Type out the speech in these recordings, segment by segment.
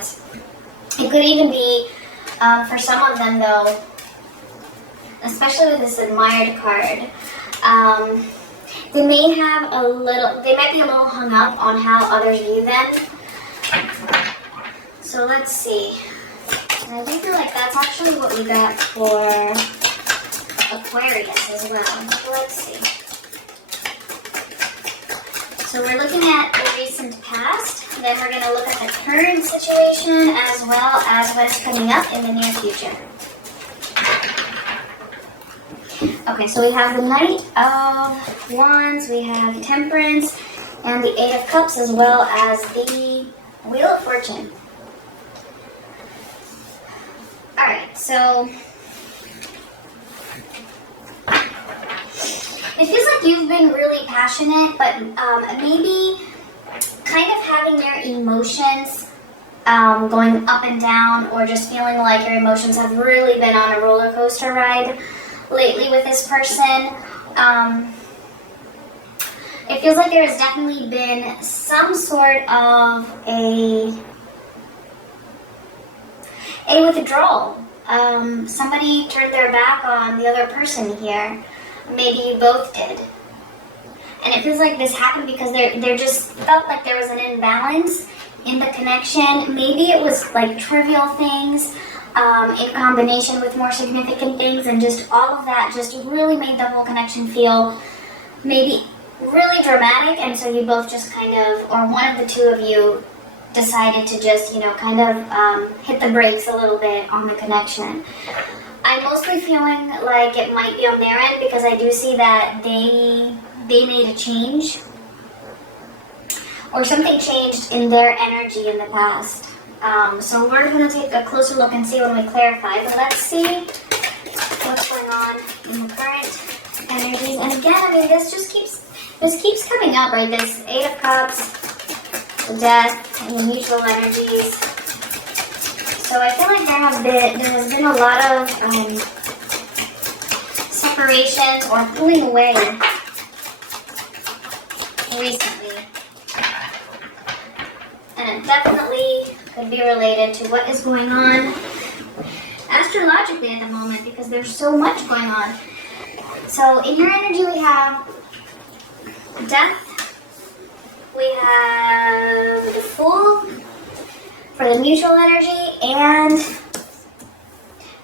cards. It could even be, for some of them though, especially with this admired card, they might be a little hung up on how others view them. So let's see. And I do feel like that's actually what we got for Aquarius as well. So let's see. So we're looking at the recent past, then we're going to look at the current situation as well as what is coming up in the near future. Okay, so we have the Knight of Wands, we have Temperance, and the Eight of Cups, as well as the Wheel of Fortune. Alright, so it feels like you've been really passionate, but maybe kind of having your emotions going up and down, or just feeling like your emotions have really been on a roller coaster ride lately with this person. It feels like there has definitely been some sort of a withdrawal. Somebody turned their back on the other person here. Maybe you both did. And it feels like this happened because there just felt like there was an imbalance in the connection. Maybe it was like trivial things in combination with more significant things, and just all of that just really made the whole connection feel maybe really dramatic, and so you both just kind of, or one of the two of you decided to just, kind of hit the brakes a little bit on the connection. I'm mostly feeling like it might be on their end, because I do see that they made a change, or something changed in their energy in the past. So we're going to take a closer look and see when we clarify, but let's see what's going on in the current energies. And again, I mean, this keeps coming up, right? This Eight of Cups, the Death, and the mutual energies. So I feel like there has been a lot of separations or pulling away recently. And it definitely could be related to what is going on astrologically at the moment, because there's so much going on. So in your energy we have Death, we have the Fool for the mutual energy, and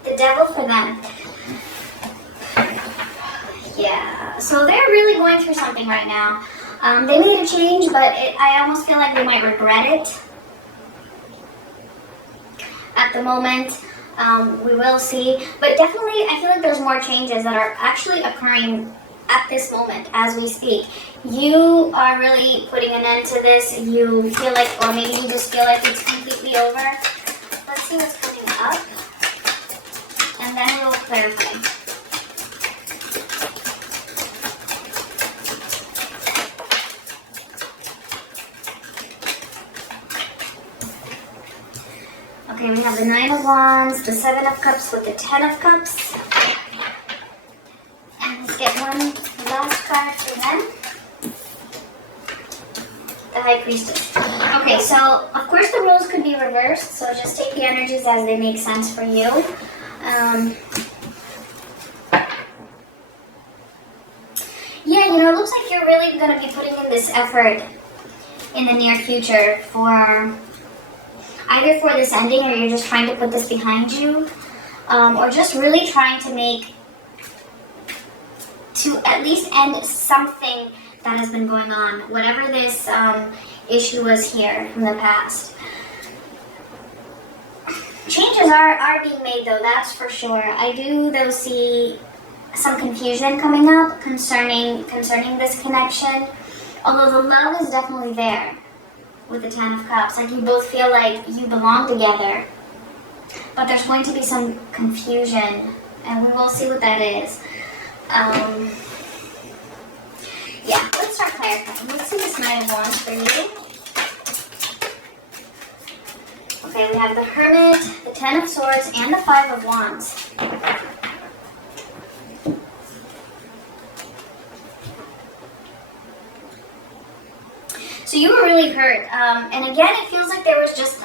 the Devil for them. Yeah, so they're really going through something right now. They made a change, but I almost feel like they might regret it at the moment. We will see. But definitely, I feel like there's more changes that are actually occurring at this moment as we speak. You are really putting an end to this. You feel like, or maybe you just feel like it's completely over. Let's see what's coming up, and then we'll clarify. Okay, we have the Nine of Wands, the Seven of Cups with the Ten of Cups. And let's get one last card for them. The High Priestess. Okay, so of course the roles could be reversed, so just take the energies as they make sense for you. Yeah, it looks like you're really going to be putting in this effort in the near future for either for this ending, or you're just trying to put this behind you, or just really trying to at least end something that has been going on, whatever this issue was here from the past. Changes are being made, though, that's for sure. I do, though, see some confusion coming up concerning this connection, although the love is definitely there. With the Ten of Cups, like you both feel like you belong together, but there's going to be some confusion, and we will see what that is. Yeah, let's start clarifying. Let's see this Nine of Wands for you. Okay, we have the Hermit, the Ten of Swords, and the Five of Wands. So you were really hurt, and again, it feels like there was just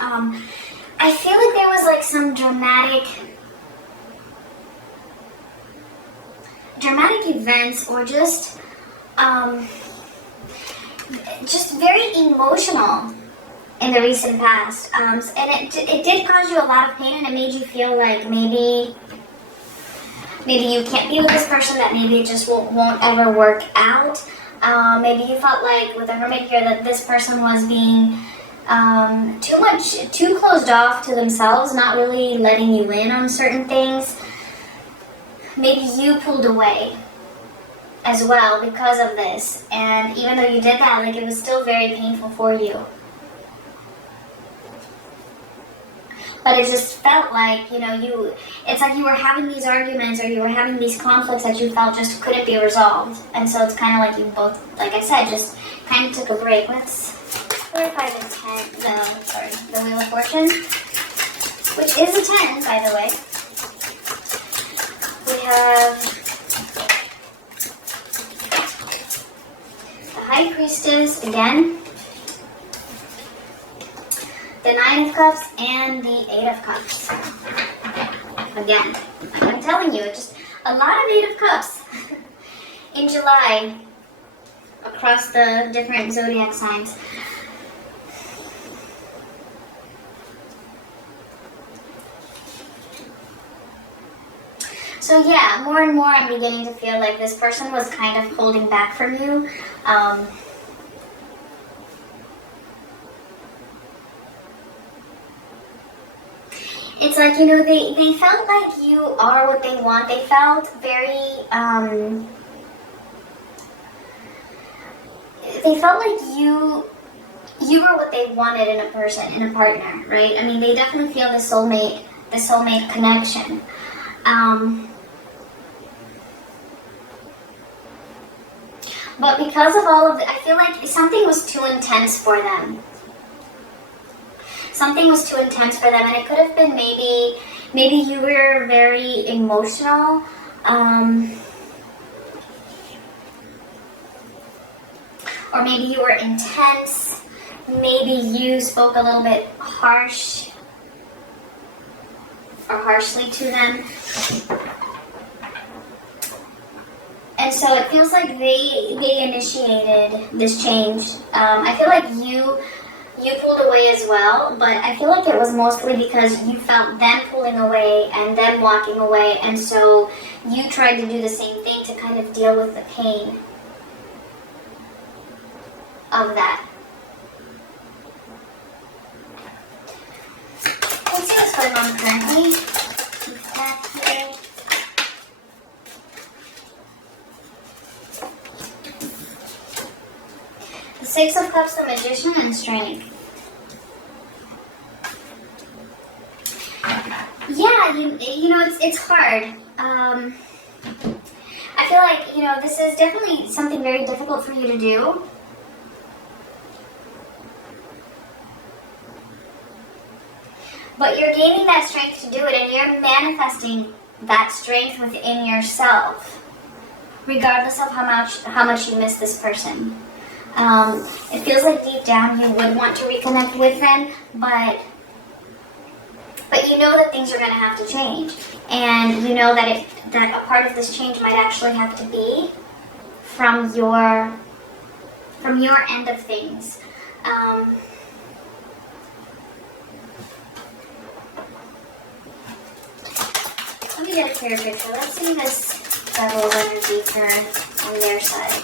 I feel like there was like some dramatic events, or just very emotional in the recent past, and it did cause you a lot of pain, and it made you feel like maybe you can't be with this person, that maybe it just won't ever work out. Maybe you felt like with the Hermit here that this person was being too closed off to themselves, not really letting you in on certain things. Maybe you pulled away as well because of this, and even though you did that, like, it was still very painful for you. But it just felt like, it's like you were having these arguments, or you were having these conflicts that you felt just couldn't be resolved. And so it's kind of like you both, like I said, just kind of took a break. Let's clarify the Wheel of Fortune, which is a 10, by the way. We have the High Priestess again, the 9 of Cups, and the 8 of Cups. Again, I'm telling you, just a lot of 8 of Cups in July across the different zodiac signs. So yeah, more and more I'm beginning to feel like this person was kind of holding back from you. It's like, they felt like you are what they want. They felt very, they felt like you were what they wanted in a person, in a partner, right? I mean, they definitely feel the soulmate connection. But because of all of it, I feel like something was too intense for them. Something was too intense for them, and it could have been maybe you were very emotional, or maybe you were intense, maybe you spoke a little bit harshly to them. And so it feels like they initiated this change. I feel like you pulled away as well, but I feel like it was mostly because you felt them pulling away and them walking away, and so you tried to do the same thing to kind of deal with the pain of that. Let's see what's going on currently. Exactly. The 6 of Cups, the Magician, and Strength. Yeah, it's hard. I feel like, this is definitely something very difficult for you to do. But you're gaining that strength to do it, and you're manifesting that strength within yourself, regardless of how much you miss this person. It feels like deep down you would want to reconnect with them, but you know that things are going to have to change, and you know that a part of this change might actually have to be from your end of things. Let me get a clearer picture. Let's see this Devil's energy turn on their side.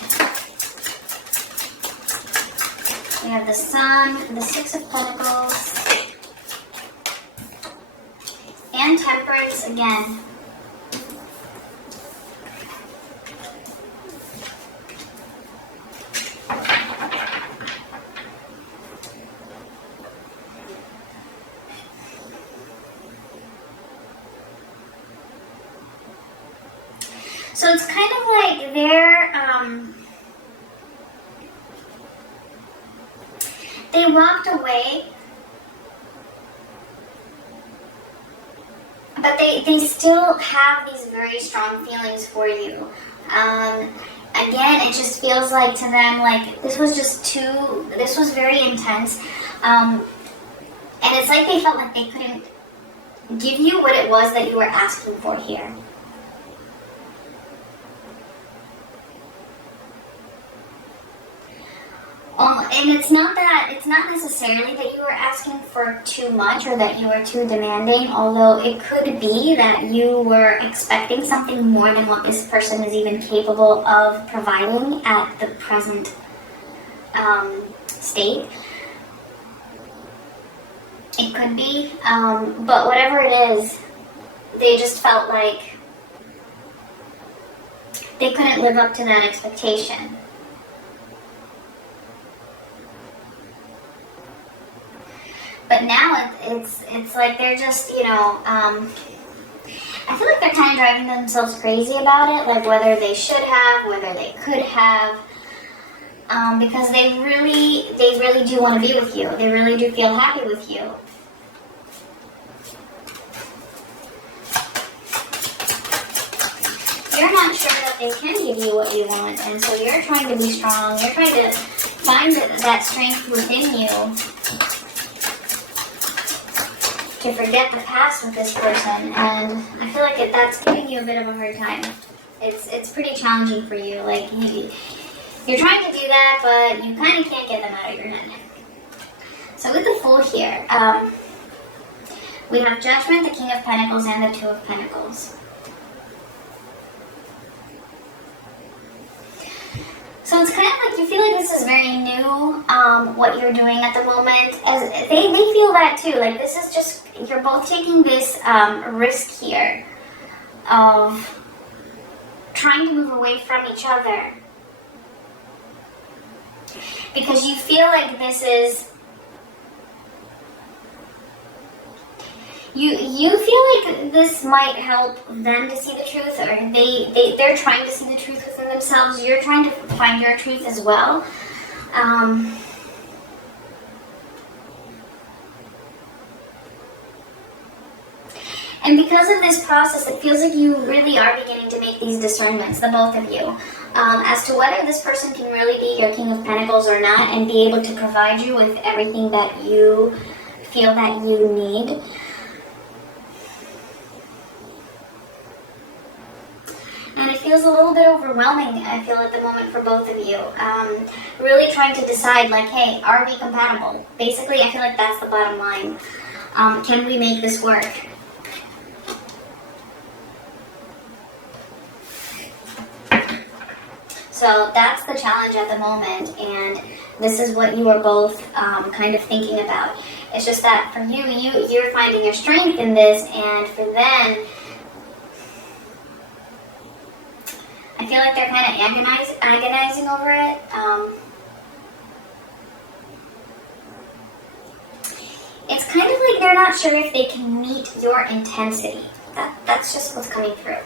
We have the Sun, the 6 of Pentacles, and Temperance again. So it's kind of like they walked away, but they still have these very strong feelings for you. Again, it just feels like to them, like, this was very intense. And it's like they felt like they couldn't give you what it was that you were asking for here. And it's not necessarily that you were asking for too much or that you were too demanding, although it could be that you were expecting something more than what this person is even capable of providing at the present state. It could be, but whatever it is, they just felt like they couldn't live up to that expectation. But now it's like they're just, you know, I feel like they're kind of driving themselves crazy about it, like whether they should have, whether they could have, because they really do want to be with you. They really do feel happy with you. You're not sure that they can give you what you want, and so you're trying to be strong. You're trying to find that strength within you to forget the past with this person, and I feel like that's giving you a bit of a hard time. It's pretty challenging for you. Like you're trying to do that, but you kind of can't get them out of your head. So with the Fool here, we have Judgment, the King of Pentacles, and the Two of Pentacles. So it's kind of like you feel like this is very new, what you're doing at the moment. As they feel that too. Like this is just, you're both taking this risk here of trying to move away from each other. Because you feel like this is, you feel like this might help them to see the truth, or they're trying to see the truth within themselves. You're trying to find your truth as well. And because of this process, it feels like you really are beginning to make these discernments, the both of you, as to whether this person can really be your King of Pentacles or not, and be able to provide you with everything that you feel that you need. And it feels a little bit overwhelming, I feel, at the moment for both of you. Really trying to decide, like, hey, are we compatible? Basically, I feel like that's the bottom line. Can we make this work? So that's the challenge at the moment, and this is what you are both kind of thinking about. It's just that for you, you're finding your strength in this, and for them, I feel like they're kind of agonizing over it. It's kind of like they're not sure if they can meet your intensity. That's just what's coming through.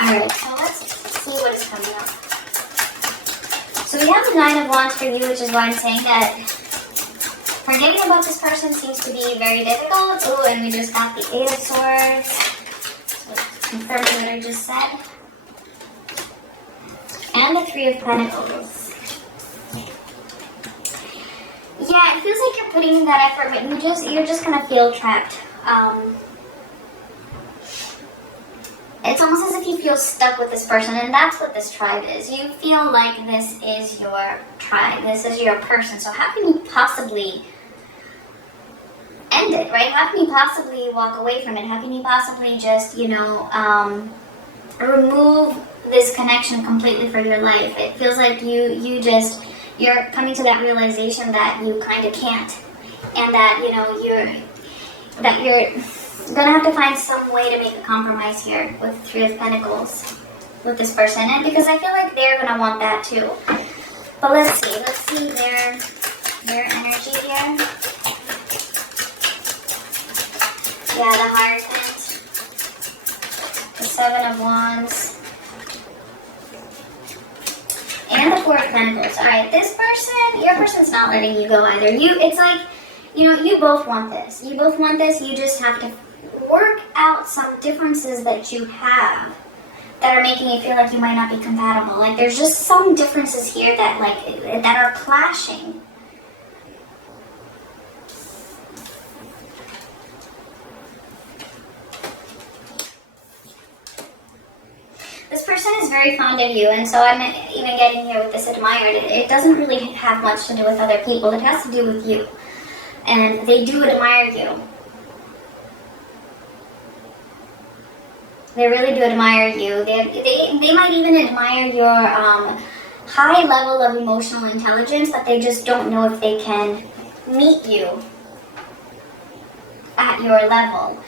Alright, so let's see what is coming up. So we have the Nine of Wands for you, which is why I'm saying that forgetting about this person seems to be very difficult. Oh, and we just got the Eight of Swords. So confirming what I just said. And the Three of Pentacles. Yeah, it feels like you're putting in that effort, but you're just gonna feel trapped. It's almost as if you feel stuck with this person, and that's what this tribe is. You feel like this is your tribe, this is your person. So how can you possibly end it, right? How can you possibly walk away from it? How can you possibly just, remove this connection completely from your life? It feels like you're coming to that realization that you kind of can't, and that you're gonna have to find some way to make a compromise here with the Three of Pentacles with this person, and because I feel like they're gonna want that too. But let's see their energy here. Yeah, the Hierophant, the Seven of Wands, and the Four of Pentacles. Alright, this person, your person's not letting you go either. It's like, you both want this. You both want this. You just have to work out some differences that you have that are making you feel like you might not be compatible. Like, there's just some differences here that are clashing. very fond of you, and so I'm even getting here with this admired. It doesn't really have much to do with other people. It has to do with you. And they do admire you. They really do admire you. They might even admire your high level of emotional intelligence, but they just don't know if they can meet you at your level.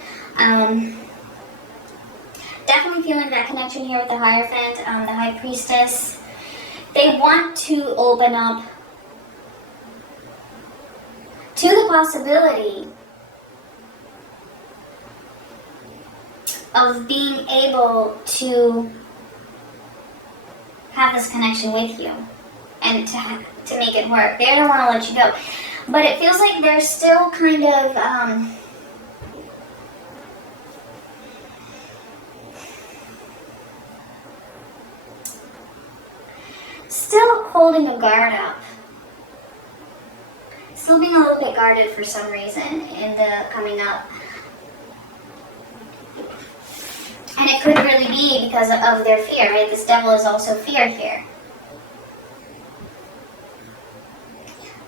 Definitely feeling that connection here with the Hierophant, the High Priestess. They want to open up to the possibility of being able to have this connection with you and to make it work. They don't want to let you go. But it feels like they're still kind of still holding a guard up. Still being a little bit guarded for some reason in the coming up. And it could really be because of their fear, right? This Devil is also fear here.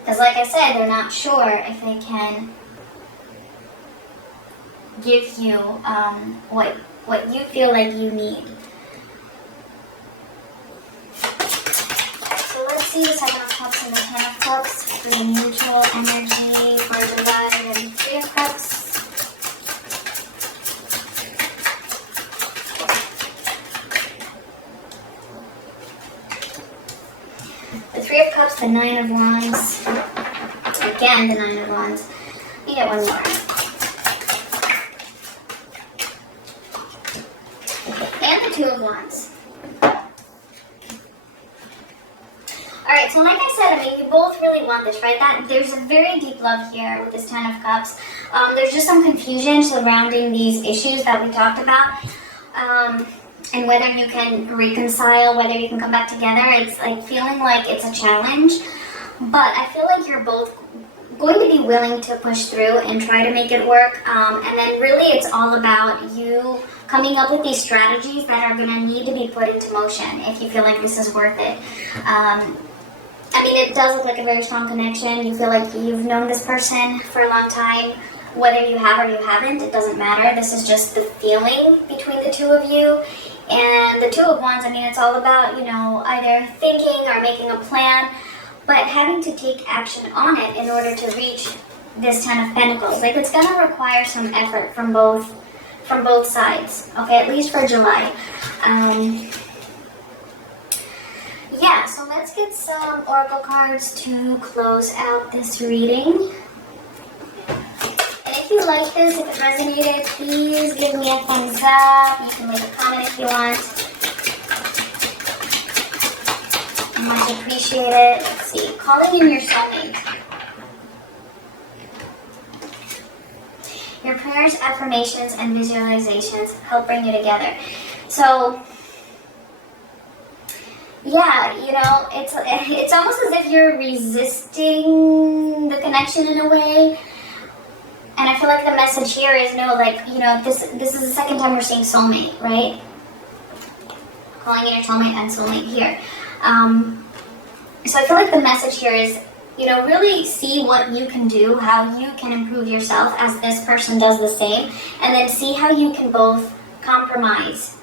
Because like I said, they're not sure if they can give you what you feel like you need. So let's see the Seven of Cups and the Ten of Cups for the neutral energy for July, and Three of Cups. The Three of Cups, the Nine of Wands, again the Nine of Wands. You get one more. And the Two of Wands. Alright, so like I said, I mean, you both really want this, right? There's a very deep love here with this Ten of Cups. There's just some confusion surrounding these issues that we talked about. And whether you can reconcile, whether you can come back together. It's like feeling like it's a challenge. But I feel like you're both going to be willing to push through and try to make it work. And then really it's all about you coming up with these strategies that are going to need to be put into motion if you feel like this is worth it. I mean, it does look like a very strong connection. You feel like you've known this person for a long time. Whether you have or you haven't, it doesn't matter. This is just the feeling between the two of you. And the Two of Wands, I mean, it's all about, you know, either thinking or making a plan, but having to take action on it in order to reach this Ten of Pentacles. Like, it's going to require some effort from both sides, okay, at least for July. Yeah, so let's get some oracle cards to close out this reading. If you like this, if it resonated, please give me a thumbs up. You can leave a comment if you want. I much appreciate it. Let's see. Calling in your soulmate. Your prayers, affirmations, and visualizations help bring you together. So, yeah, you know, it's almost as if you're resisting the connection in a way. And I feel like the message here is, no, like, you know, this is the second time we're seeing soulmate, right? Calling in your soulmate and soulmate here. So I feel like the message here is, you know, really see what you can do, how you can improve yourself as this person does the same, and then see how you can both compromise